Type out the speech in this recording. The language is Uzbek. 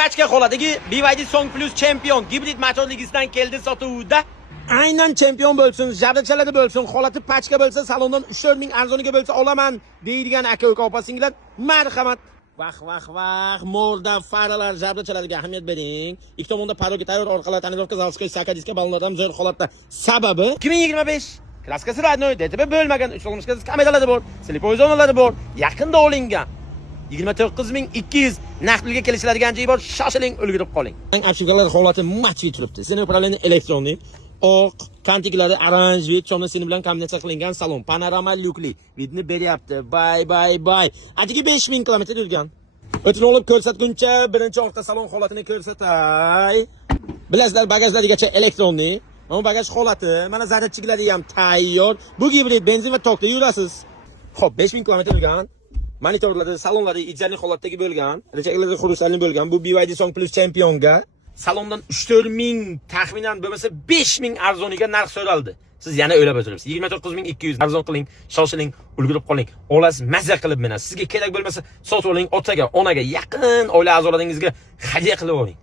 pachka holatdagi BYD Song Plus Champion gibrid motorligisidan keldi sotuvda. Aynan champion bo'lsin, jabrdichalari bo'lsin, holati pachka bo'lsa, salondan 3-4 ming arzoniga bo'lsa olaman deydigan aka-uka opa-singlar, marhamat. Vah, morda faralar, jabrdichalariga ahamiyat bering. Ikki tomonda paroga tayyor orqalar, tonirovka, zavskoy, sakadiska balonlar ham zo'r holatda. Sababi 2025 klaskasi radnoy, DTP bo'lmagan, 3 to'lqinli kameralari bor, slipoy zonalari bor, yaqinda olingan. 29200 naqd pulga kelishadigan joyi bor, shoshiling, ulgurib qoling. Obshirkalar holati matchli turibdi. Seni upravleni elektronik, oq, kantiklari oranjvi, chomni seni bilan kombinatsiya qilingan salon, panorama lyukli. Vidni beryapti. Bay. Atigi 5000 km yurgan. O'tin olib ko'rsatguncha birinchi orqa salon holatini ko'rsatay. Bilasizlar, bagajlarigacha elektronik. Mana bagaj holati, mana zaryadchiklari ham tayyor. Bu gibrid benzin va tokda yurasiz. Xo'p, 5000 km yurgan. Monitorlari, salonlari ijara holatdagi bo'lgan, rejaklari xuruslari bo'lgan. Bu BYD Song Plus Championga salondan 3-4 ming, taxminan bo'lmasa 5000 arzoniga narx so'raldi. Siz yana o'ylab o'tiribsiz. 29200 arzon qiling, shoshiling, ulgurib qoling. Olasiz, mazza qilib mena. Sizga kerak bo'lmasa sotib oling, otaga, onaga, yaqin oila a'zolaringizga hadya qilib oling.